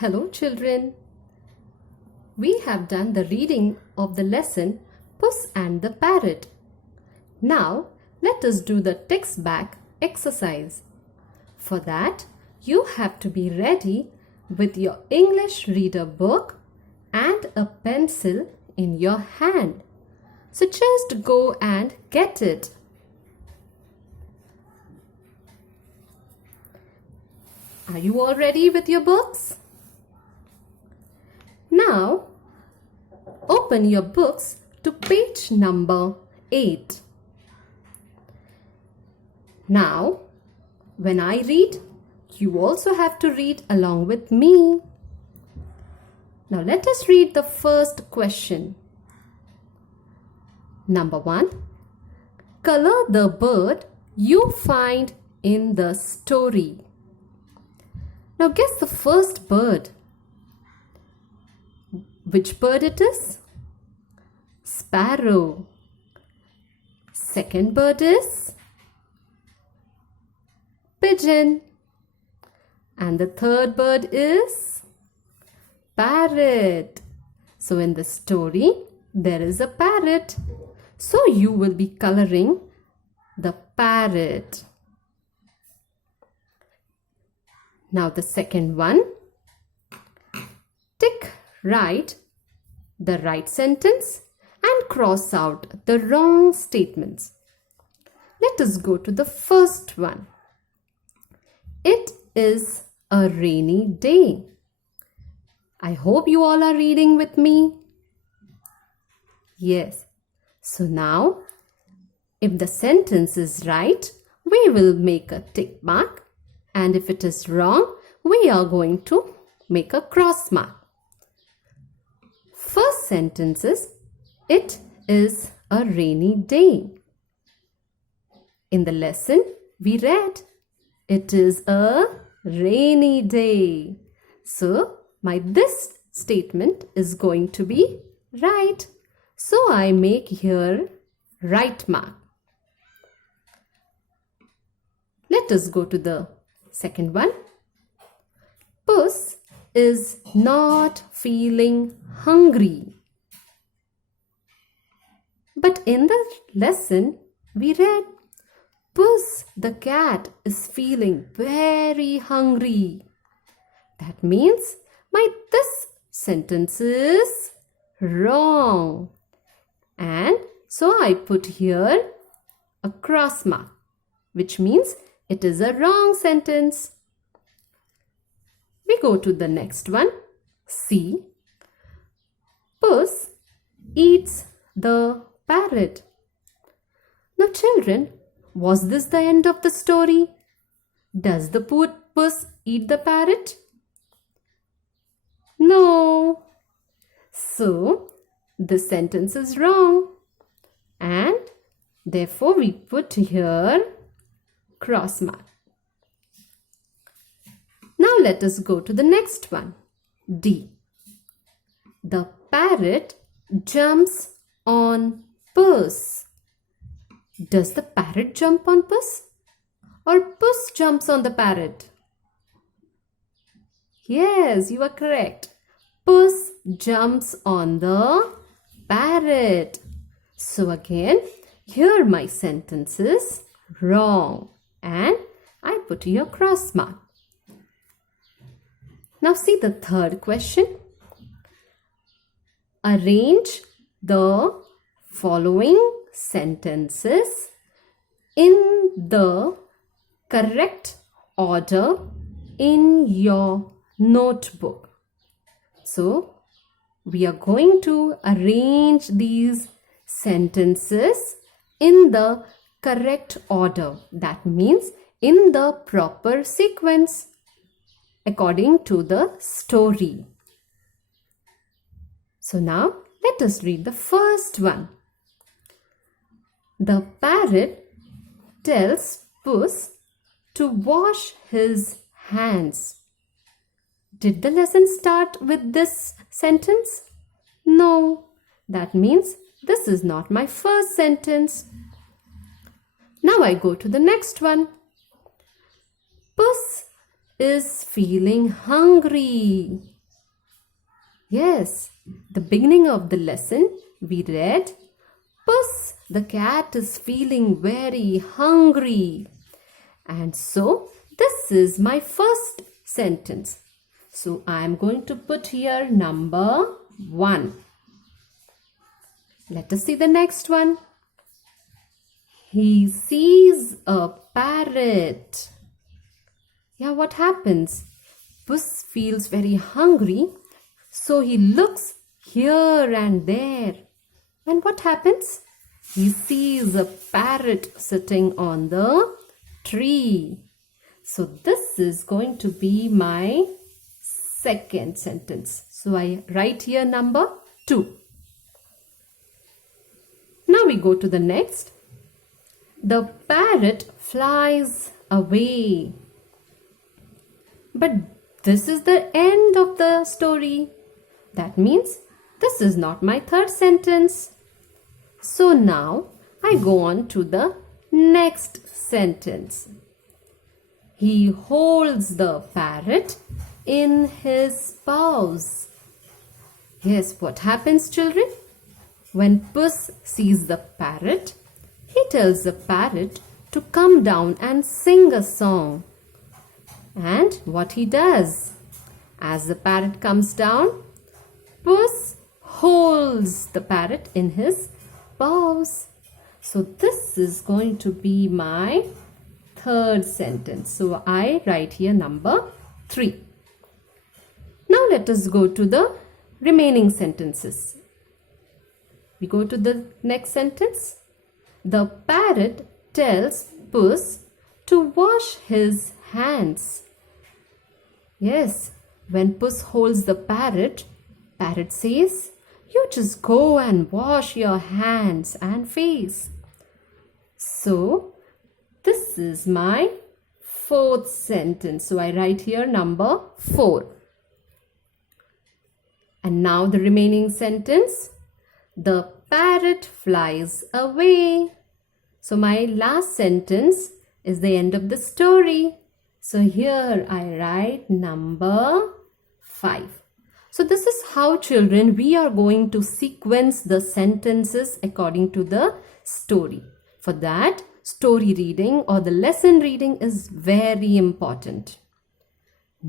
Hello children. We have done the reading of the lesson Puss and the Parrot. Now let us do the text back exercise. For that you have to be ready with your English reader book and a pencil in your hand. So just go and get it. Are you all ready with your books? Now, open your books to page number 8. Now, when I read, you also have to read along with me. Now, let us read the first question. Number 1. Color the bird you find in the story. Now, guess the first bird. Which bird it is? Sparrow. Second bird is pigeon. And the third bird is parrot. So in the story, there is a parrot. So you will be coloring the parrot. Now the second one. Write the right sentence and cross out the wrong statements. Let us go to the first one. It is a rainy day. I hope you all are reading with me. Yes. So now, if the sentence is right, we will make a tick mark, and if it is wrong, we are going to make a cross mark. First sentence is, it is a rainy day. In the lesson, we read, it is a rainy day. So, this statement is going to be right. So, I make here right mark. Let us go to the second one. Puss is not feeling hungry. But in the lesson, we read, Puss the cat is feeling very hungry. That means this sentence is wrong. And so I put here a cross mark, which means it is a wrong sentence. We go to the next one. C. Puss eats the parrot. Now children, was this the end of the story? Does the puss eat the parrot? No. So, this sentence is wrong. And therefore we put here cross mark. Now let us go to the next one. D. The parrot jumps on Puss. Does the parrot jump on Puss? Or Puss jumps on the parrot? Yes, you are correct. Puss jumps on the parrot. So again, here my sentence is wrong. And I put here cross mark. Now see the third question. Arrange the following sentences in the correct order in your notebook. So, we are going to arrange these sentences in the correct order. That means in the proper sequence, according to the story. So now let us read the first one. The parrot tells Puss to wash his hands. Did the lesson start with this sentence? No. That means this is not my first sentence. Now I go to the next one. Puss is feeling hungry. Yes, the beginning of the lesson we read, Puss the cat is feeling very hungry. And so this is my first sentence. So I am going to put here number 1. Let us see the next one. He sees a parrot. Yeah, what happens? Puss feels very hungry, so he looks here and there. And what happens? He sees a parrot sitting on the tree. So this is going to be my second sentence. So I write here number 2. Now we go to the next. The parrot flies away. But this is the end of the story. That means this is not my third sentence. So now I go on to the next sentence. He holds the parrot in his paws. Yes, what happens, children? When Puss sees the parrot, he tells the parrot to come down and sing a song. And what he does? As the parrot comes down, Puss holds the parrot in his paws. So this is going to be my third sentence. So I write here number 3. Now let us go to the remaining sentences. We go to the next sentence. The parrot tells Puss to wash his hands. Yes, when Puss holds the parrot, parrot says, "You just go and wash your hands and face." So, this is my fourth sentence. So, I write here number 4. And now the remaining sentence. The parrot flies away. So, my last sentence is the end of the story. So, here I write number 5. So, this is how, children, we are going to sequence the sentences according to the story. For that, story reading or the lesson reading is very important.